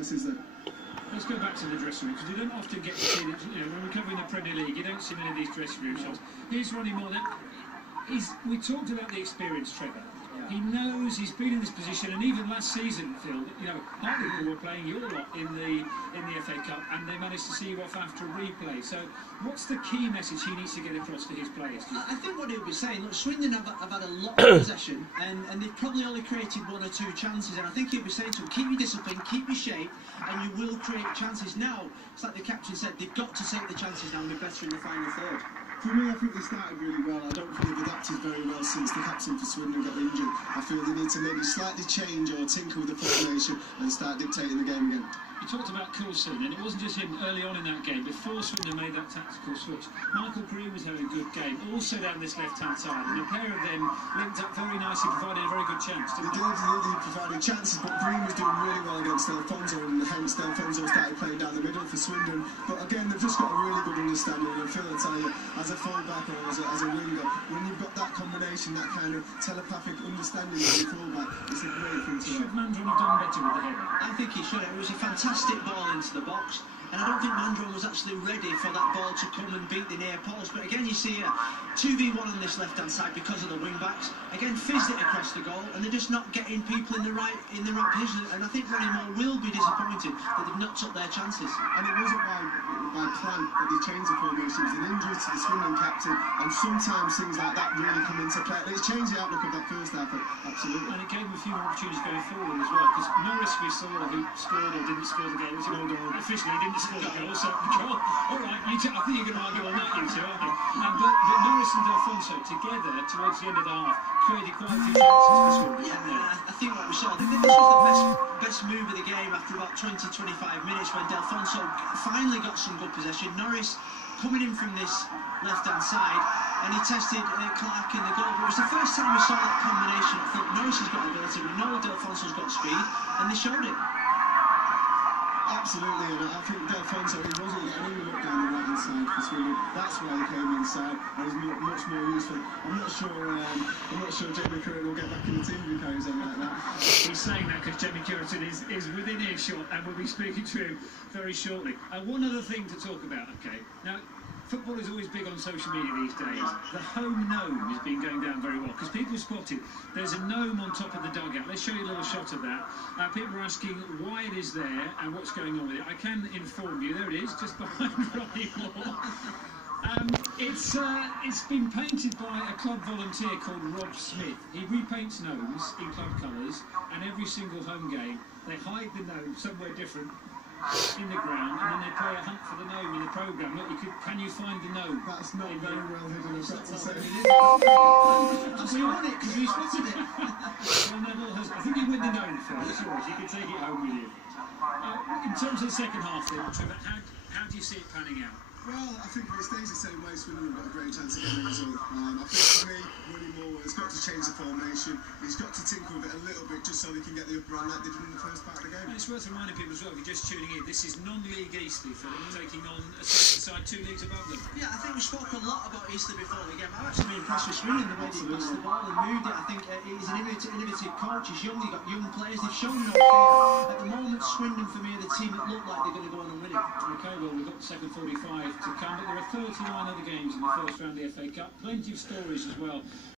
message there. Let's go back to the dressing room, because you don't often get to see it. You know, when we're covering the Premier League, you don't see many of these dressing room shots. Here's Ronnie Moore. We talked about the experience, Trevor. He knows he's been in this position, and even last season, Phil, you know, Hartlepool were playing your lot in the FA Cup, and they managed to see you off after a replay. So, what's the key message he needs to get across to his players? I think what he'll be saying, look, Swindon have had a lot of possession, and they've probably only created 1 or 2 chances, and I think he'll be saying to them, keep your discipline, keep your shape, and you will create chances. Now, it's like the captain said, they've got to take the chances now and be better in the final third. For me, I think they started really well. I don't think they've adapted very well since the captain for Swindon got injured. I feel they need to maybe slightly change or tinker with the formation and start dictating the game again. You talked about Coulson, and it wasn't just him early on in that game. Before Swindon made that tactical switch, Michael Green was having a good game, also down this left-hand side, and a pair of them linked up very nicely, provided a very good chance. They provided chances, but Green was doing really well against Delfonso, and hence Delfonso started playing down the middle for Swindon. But again, they've just got a really good understanding, and Phil will tell you, as a full-back or as a winger, when you've got that combination, that kind of telepathic understanding of your full-back, it's a great thing to have. Should Mandron have done better with the header? I think he should. It was a fantastic ball into the box, and I don't think Mandron was actually ready for that ball to come and beat the near post. But again, you see a 2v1 on this left-hand side because of the wing-backs. Again, fizzed it across the goal, and they're just not getting people in the right position. And I think Ronnie Moore will be disappointed that they've not took their chances. And it wasn't by plan that they changed the formation. It was an injury to the Swindon captain, and sometimes things like that really come into play. It's changed the outlook of that first half, absolutely. And it gave them a few more opportunities going forward as well, because Norris, we saw who scored or didn't score the game, was officially he didn't score the goal, so all right, I think you're going to argue on that, you two, aren't you? But Norris and Delfonso together towards the end of the half created quite a few chances for Swindon. Yeah, I think what we saw, this was the best move of the game after about 20-25 minutes, when Delfonso finally got some good possession. Norris coming in from this left-hand side, and he tested Clark in the goal. But it was the first time we saw that combination. I thought Norris has got ability, we know Delfonso's got speed, and they showed it. Absolutely, and I think Delfonso, he wasn't getting any look down the right-hand side for Swindon. That's why he came inside, and he's much more useful. I'm not sure Jamie Curran will get back in the team if he carries on like that. He's saying that because Jamie Curran is within earshot, and we'll be speaking to him very shortly. One other thing to talk about, okay? Now, football is always big on social media these days. The home gnome has been going down very well, because people spotted there's a gnome on top of the dugout. Let's show you a little shot of that. People are asking why it is there and what's going on with it. I can inform you, there it is, just behind Ronnie Moore. It's been painted by a club volunteer called Rob Smith. He repaints gnomes in club colours, and every single home game they hide the gnome somewhere different in the ground, and then they play a hunt for the gnome in the programme. Look, can you find the gnome? That's not very well hidden, I've got to say. We won it because we spotted it. Well, Neville has, I think you win the gnome for us, all right, you can take it home with you. In terms of the second half then, Trevor, how do you see it panning out? Well, I think if it stays the same way, Swindon have got a great chance of getting a result. I think for me, Ronnie Moore has got to change the formation. He's got to tinker with it a little bit just so they can get the upper hand like they did in the first part of the game. And it's worth reminding people as well, if you're just tuning in, this is non-league Eastleigh, Philip, taking on a side 2 leagues above them. Yeah, I think we spoke a lot about Eastleigh before the game. I've actually been impressed with Swindon, the way they passed the ball and moved it. I think he's an innovative coach. He's young, he's got young players. They've shown no fear. At the moment, Swindon for me are the team that look like they're going to go on and win it. Okay, well, we've got the second 45 to come, but there are 39 other games in the first round of the FA Cup. Plenty of stories as well